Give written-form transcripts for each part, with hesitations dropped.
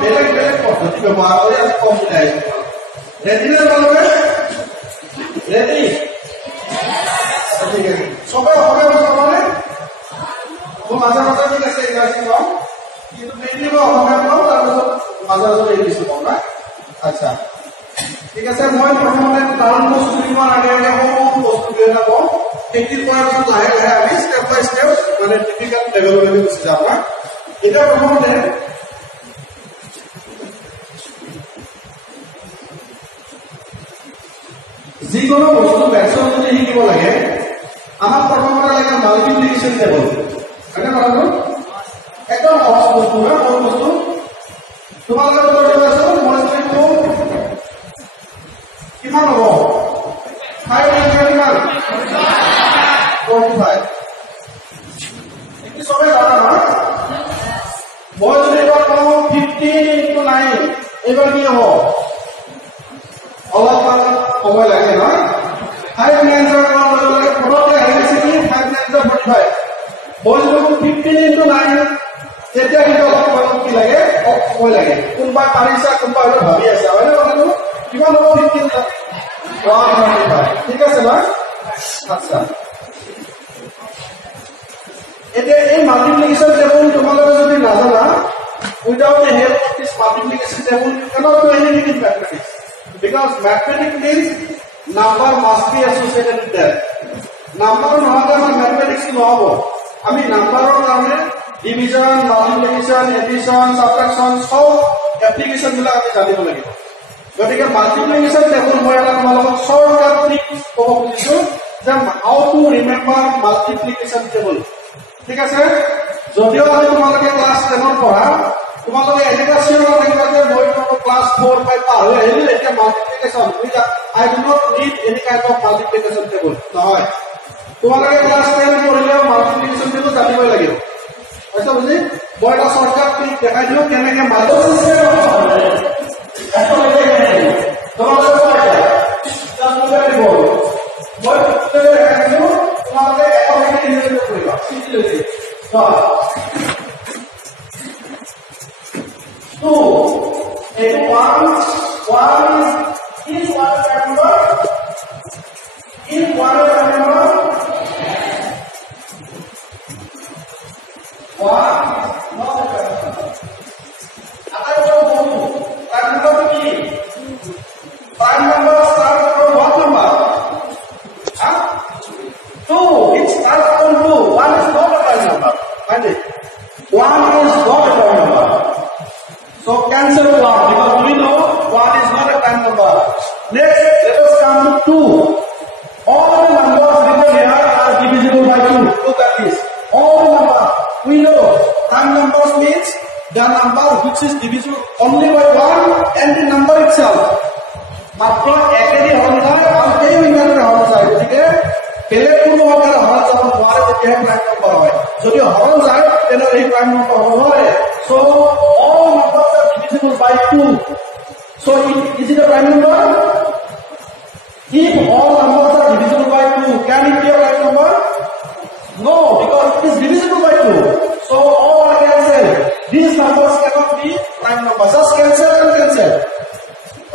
বেলেগ বেলেগ পদ্ধতি ব্যৱহাৰ কৰি আমি কম মিলাই ৰেডি নে তোমালোকে ৰেডি ঠিক আছে সবে অসমীয়া ভাষা মানে মাজে মাজে ঠিক আছে ইংৰাজী কম কিন্তু মেইনলি মই অসমীয়া কম তাৰপিছত মাজে মাজে ইংলিছ কম না আচ্ছা ঠিক আছে মই প্ৰথমতে কাৰণ বস্তু কিমান আগে আগে সৰু বস্তু দিয়ে যাব সেইটিৰ পৰা পিছত লাহে লাহে আমি ষ্টেপ বাই ষ্টেপ মানে টিপিকেল লেভেললৈ গুচি যাম না এতিয়া প্ৰথমতে যিকোনো বস্তু মেথছত যদি শিকিব লাগে আমাক প্ৰথমতে লাগে মাল্টিপ্লিকেশ্যন টেবল হয়নে বাৰু একদম সহজ বস্তু না সৰু বস্তু তোমালোকে উত্তৰ দিব আছো মই যদি কওঁ কিমান হ'ব 5 কিমান 45 এইটো সবে জানা না মই যদি কওঁ 15 into 9 এবাৰ কি হ'ব অলপমান সময় লাগে না 5 9 কৰাৰ পৰতে আহিছে কি 5 9 45 মই যদি 15 into 9 তেতিয়া কি অলপ কি লাগে সময় লাগে কোনবা পাৰিছা কোনবা ভাবি আছে হয় না কথাটো কিমান হ'ব 15 195 ঠিক আছে না আচ্ছা এতিয়া এই মাল্টিপ্লিকেশ্যন টেবল তোমালোকে যদি নাজানা without the help of this multiplication table you cannot do anything in mathematics because mathematics means number must be associated with that number নহলে mathematics নহব আমি নাম্বাৰৰ কাৰণে ডিভিজন মাল্টিপ্লিকেশ্যন এডিশন সাবট্ৰাকশন সব এপ্লিকেশন বিলাক আমি জানিব লাগিব গতিকে মাল্টিপ্লিকেশ্যন টেবল মই এটা তোমালোকক শৰ্টকাট ট্ৰিক্স ক'ব খুজিছো যে how to remember multiplication table ঠিক আছে যদিও আমি তোমালোকে ক্লাছ 10 পঢ়া তোমালোকে এনেকা চিয়ৰ থাকিব যে মই তোমালোক ক্লাছ 4 5 পাৰ হৈ আহিলে এতিয়া multiplication I do not need any kind of multiplication table নহয় তোমালোকে ক্লাছ 10 পঢ়িলে মাল্টিপ্লিকেশ্যন টেবল জানিবই লাগিব আচ্ছা বুজি মই এটা শৰ্টকাট ট্ৰিক দেখাই দিও কেনেকে মাল্টিপ্লিকেশ্যন তোমালোকে পাইছা জানিবই বল মই দেখাই দিও তোমালোকে এটা মিনিট ইনভেস্ট কৰিবা simply so 2 and 1 is what number is what number 1 not a number agar jo number ki prime number starts from what number 2 it starts from 2 1 is not a prime number and 1 is not a prime number so cancel 1 because we know 1 is not a prime number next let us come to 2 all the numbers written here are divisible by 2 look at this all the numbers we know prime numbers means the number which is divisible only by 1 and the number itself মাত্ৰ একেই হল যায় আৰু এই মিনিটৰ হল যায় গতিকে বেলেগ কোনো অংকৰ হল যাব নোৱাৰে তেতিয়া প্ৰাইম নম্বৰ হয় যদি হল যায় তেনে এই প্ৰাইম নম্বৰ হ'ব নোৱাৰে so all numbers are divisible by 2 so is it a prime number if all numbers are divisible by 2 can it be a prime number no because it is divisible by 2 so all I can say these numbers cannot be prime numbers just cancel and cancel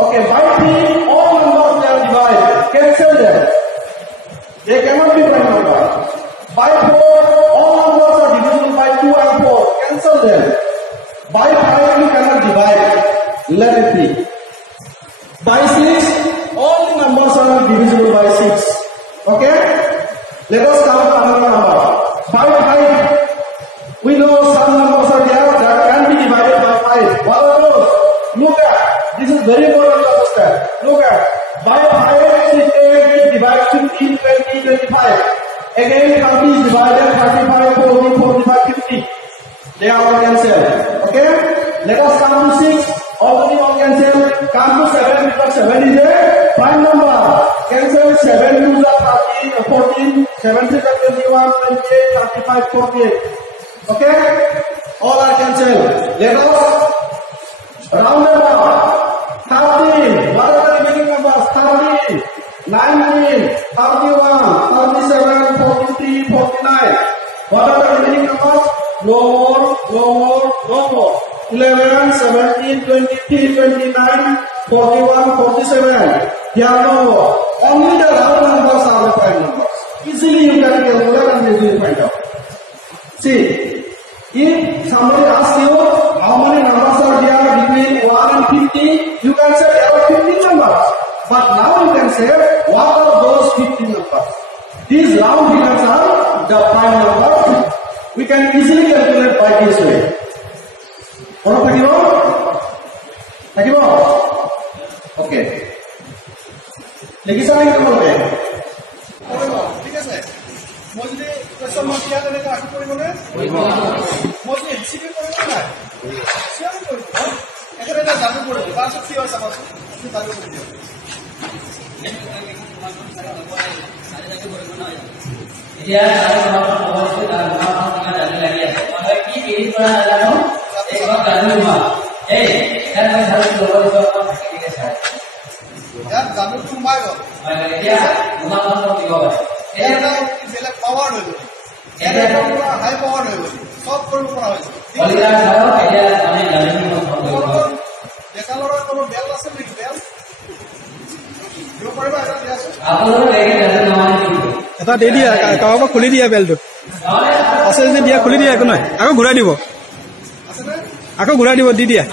okay by 3 all numbers they are divided cancel them they cannot be prime number by 4 all numbers are divisible by 2 and 4 cancel them by 5 you cannot divide let it be by 6 all numbers are divisible by 6 okay let us count another number by 5 we know some numbers are there that can be divided by 5 what are those look at this is very important to understand look at by 5 6 8 divide 15 20 25 again 30 is divided 35 40 45 50 they are all cancelled okay let us come to 6 already all cancelled come to 7 because 7 is a prime number cancel 7 2 are 30 14 7 3 are 21 28 35 48 okay all are cancelled let us round them up 13 what are the remaining numbers 13 19 31 37 43 49 what are the remaining numbers no more 11 17, 23, 29, 41, 47. They are no. Only the round numbers are the prime numbers. Easily you can calculate and easily find out. See, if somebody asks you how many numbers are there between 1 and 50, you can say there are 50 numbers. But now you can say what are those 50 numbers? These round figures are the prime numbers. We can easily calculate by this way. What থাকিব? Okay. লিখিছা নেকি তোমালোকে? ঠিক আছে। মই যদি question mark দিয়া তেনেকৈ আশা কৰিবনে? মই যদি এমচিকিউ কৰিব নাই চিয়ৰ কৰিব। একেবাৰে এটা জানো কৰিব। তাৰপিছত কি হয় চাবাচোন। তুমি জানো কৰি দিয়ক। এতিয়া অৱশ্যে তাৰ নামটো জানি লাগি আছে। মই কি এৰি পৰা নাজানো একবাৰ জানো মই। এই এটা ভাল লগৰ ঠিক আছে। ইয়াত জানুটো সোমাই গ'ল। এতিয়া তোমাৰ নামটো কি হ'ব? এটা বেলেগ পাৱাৰ হৈ গ'ল। এটা পুৰা হাই পাৱাৰ হৈ গ'ল। সব কৰিব পৰা হৈছে। অলিৰা ছাৰ এতিয়া আমি জানি মই বেকালৰ কোনো বেল আছে নেকি বেল? এটা দি দিয়া কাৰোবাৰ খুলি দিয়া বেলটো আছে যদি দিয়া খুলি দিয়া একো নহয় আকৌ ঘূৰাই দিব দি দিয়া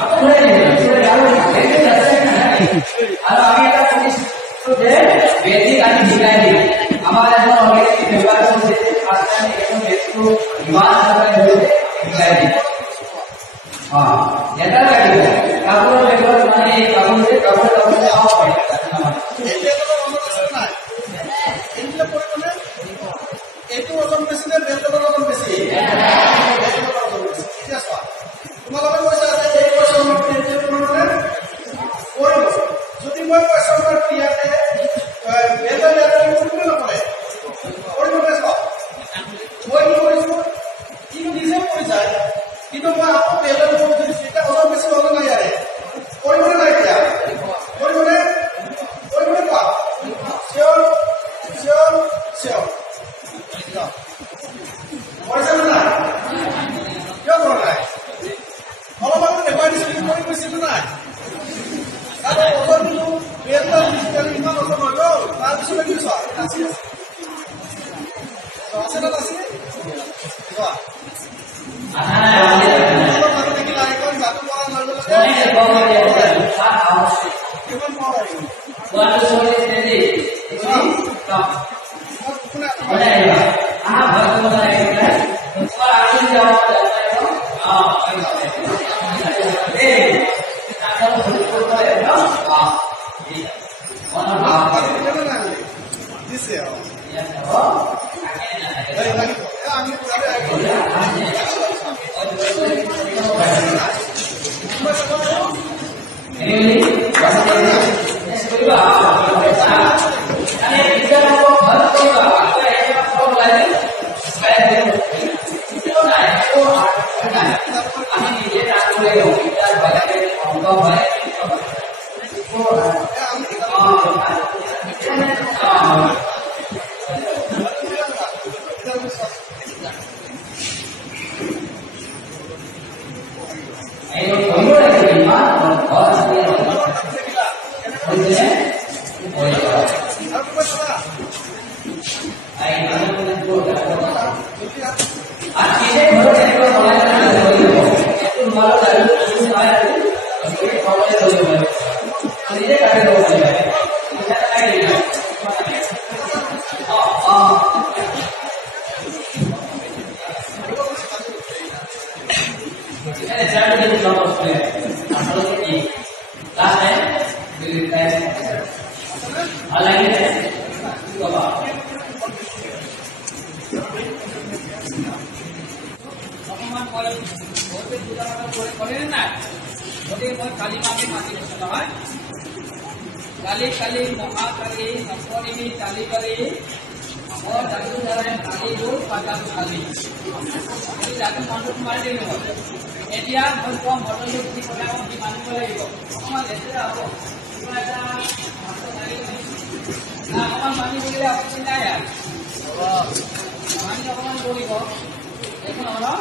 দেখোন অলপ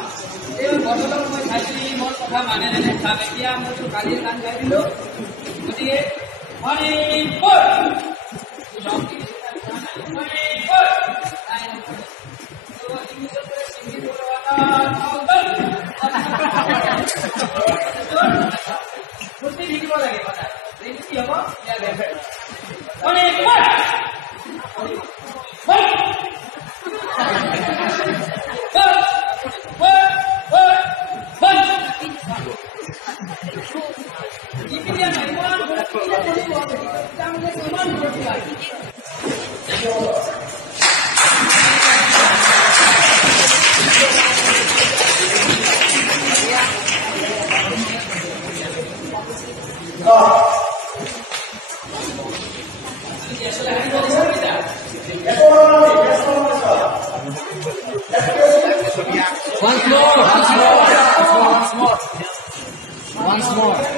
এই বটলক মই চাইছিলি মোৰ কথা মানে নাই চাম এতিয়া মইতো কালিৰ গান গাই দিলো গতিকে মানে ফৰ লিখিব লাগে কথা কি হ'ব মানে Once more.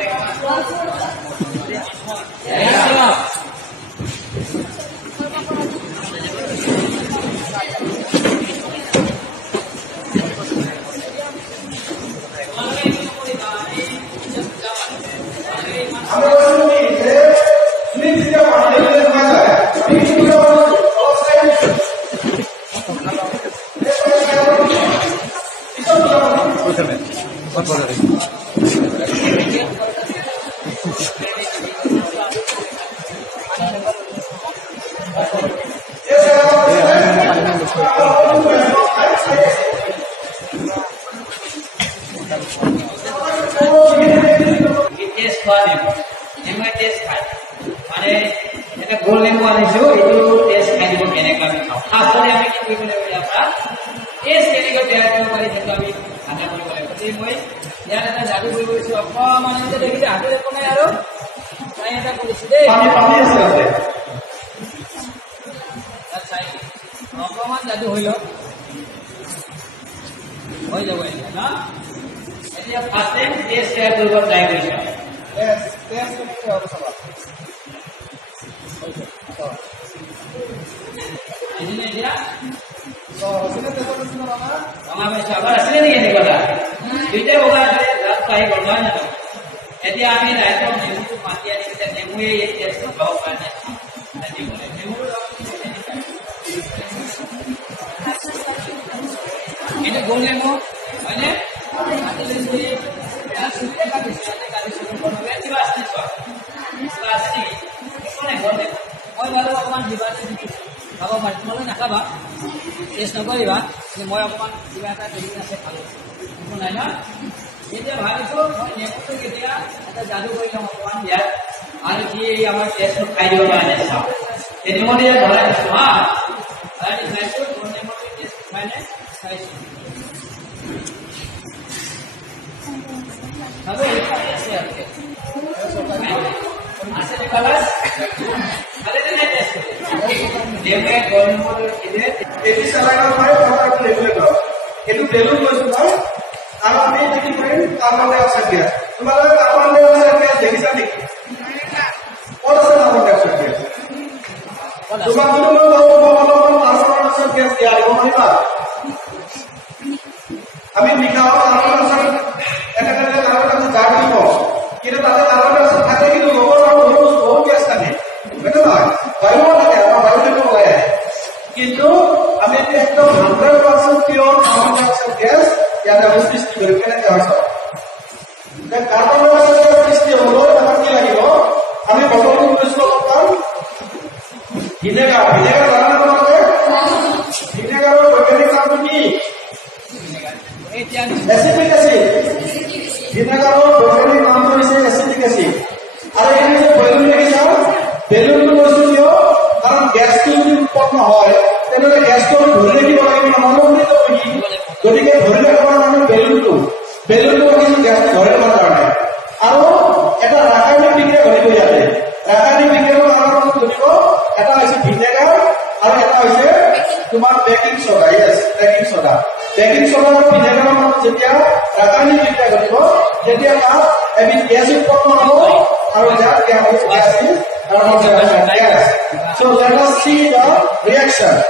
So let us see the reaction.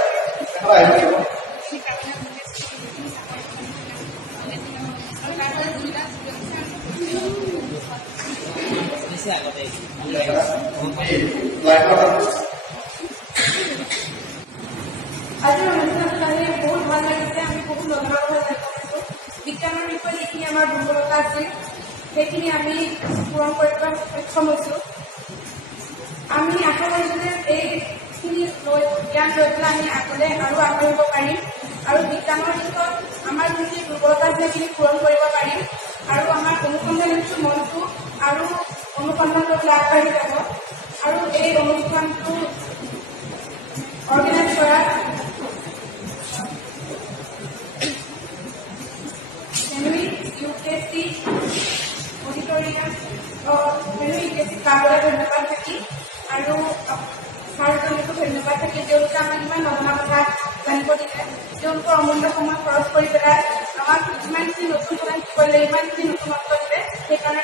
Right. দিছে আগতে আজি অনুষ্ঠানটো বহুত ভাল লাগিছে আমি বহুত নজনা কথা জানিব পাৰিছোঁ বিজ্ঞানৰ বিষয়ে যিখিনি আমাৰ দুৰ্বলতা আছিল সেইখিনি আমি পূৰণ কৰিব সক্ষম হৈছোঁ আমি আশা কৰিছোঁ যে এইখিনি জ্ঞান লৈ পেলাই আমি আগলৈ আৰু আগবাঢ়িব পাৰিম আৰু বিজ্ঞানৰ দিশত আমাৰ যিখিনি দুৰ্বলতা আছে সেইখিনি পূৰণ কৰিব পাৰিম আৰু আমাৰ অনুসন্ধানটো মনটো আৰু অনুসন্ধান লৈ পেলাই আগবাঢ়ি যাব আৰু এই অনুষ্ঠানটো অৰ্গেনাইজ কৰা UKC অডিটৰিয়াম UKC কাৰ্ডলৈ ধন্যবাদ থাকি আৰু ছাৰজনকো ধন্যবাদ থাকি তেওঁলোকে আমাক ইমান নজনা কথা জানিব দিলে তেওঁলোকৰ অমূল্য সময় খৰচ কৰি পেলাই আমাক ইমানখিনি নতুন কথা শিকিবলৈ ইমানখিনি নতুনত্ব দিলে সেইকাৰণে